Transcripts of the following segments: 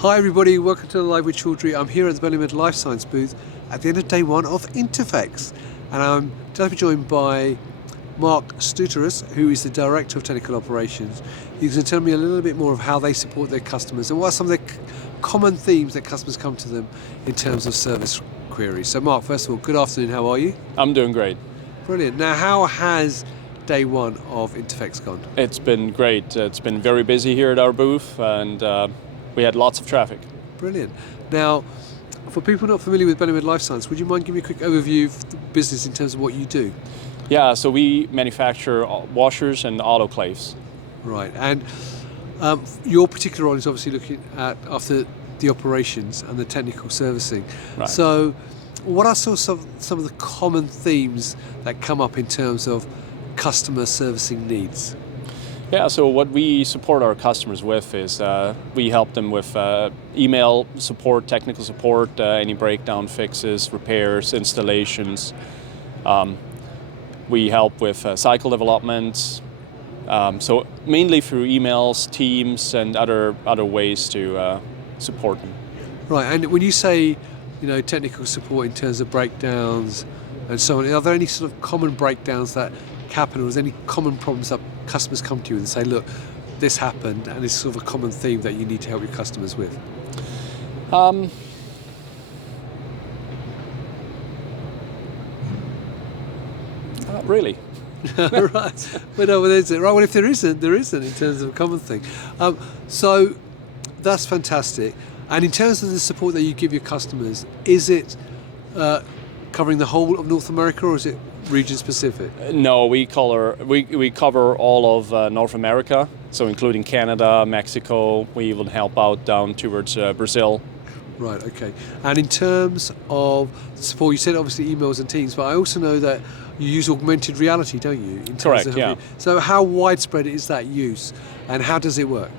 Hi everybody, welcome to the Live with Chaudhry. I'm here at the Belimed Life Science booth at the end of day one of Interphex, and I'm delighted to be joined by Marc Studerus, who is the Director of Technical Operations. He's going to tell me a little bit more of how they support their customers and what are some of the common themes that customers come to them in terms of service queries. So Marc, first of all, good afternoon, how are you? I'm doing great. Brilliant. Now, how has day one of Interphex gone? It's been great. It's been very busy here at our booth, and we had lots of traffic. Brilliant. Now, for people not familiar with Belimed Life Science, would you mind giving me a quick overview of the business in terms of what you do? Yeah, so we manufacture washers and autoclaves. Right, and your particular role is obviously looking at after the operations and the technical servicing. Right. So what are some of the common themes that come up in terms of customer servicing needs? Yeah, so what we support our customers with is we help them with email support, technical support, any breakdown fixes, repairs, installations. We help with cycle development, so mainly through emails, Teams, and other ways to support them. Right, and when you say, technical support in terms of breakdowns and so on, are there any sort of common breakdowns that happen, or is there any common problems that customers come to you and say, look, this happened, and it's sort of a common theme that you need to help your customers with? Not really. Right. Well, is it? Right. Well, if there isn't in terms of a common thing. So that's fantastic. And in terms of the support that you give your customers, is it covering the whole of North America, or is it region specific? No, we cover all of North America, so including Canada, Mexico. We even help out down towards Brazil. Right, okay. And in terms of support, you said obviously emails and Teams, but I also know that you use augmented reality, don't you? Correct, yeah. So how widespread is that use, and how does it work?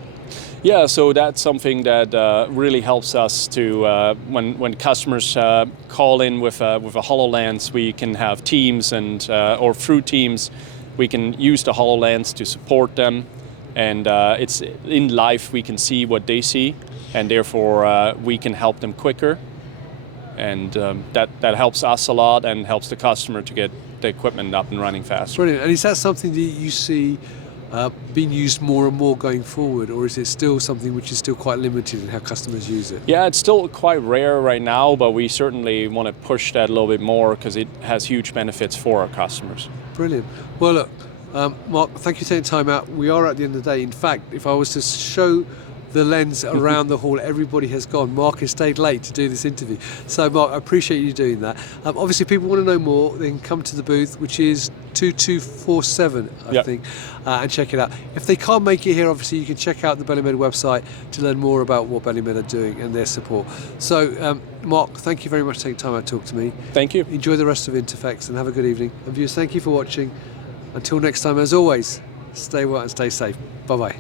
Yeah, so that's something that really helps us to, when customers call in with a HoloLens, we can have Teams or through Teams, we can use the HoloLens to support them, and it's in live we can see what they see, and therefore we can help them quicker, and that helps us a lot and helps the customer to get the equipment up and running faster. Brilliant. And is that something that you see being used more and more going forward, or is it still something which is still quite limited in how customers use it? Yeah, it's still quite rare right now, but we certainly want to push that a little bit more because it has huge benefits for our customers. Brilliant. Well, look, Marc, thank you for taking time out. We are at the end of the day. In fact, if I was to show the lens around the hall, everybody has gone. Marc has stayed late to do this interview. So Marc, I appreciate you doing that. Obviously, if people want to know more, they can come to the booth, which is 2247, I think, and check it out. If they can't make it here, obviously, you can check out the Belimed website to learn more about what Belimed are doing and their support. So, Marc, thank you very much for taking time out to talk to me. Thank you. Enjoy the rest of Interphex and have a good evening. And viewers, thank you for watching. Until next time, as always, stay well and stay safe. Bye-bye.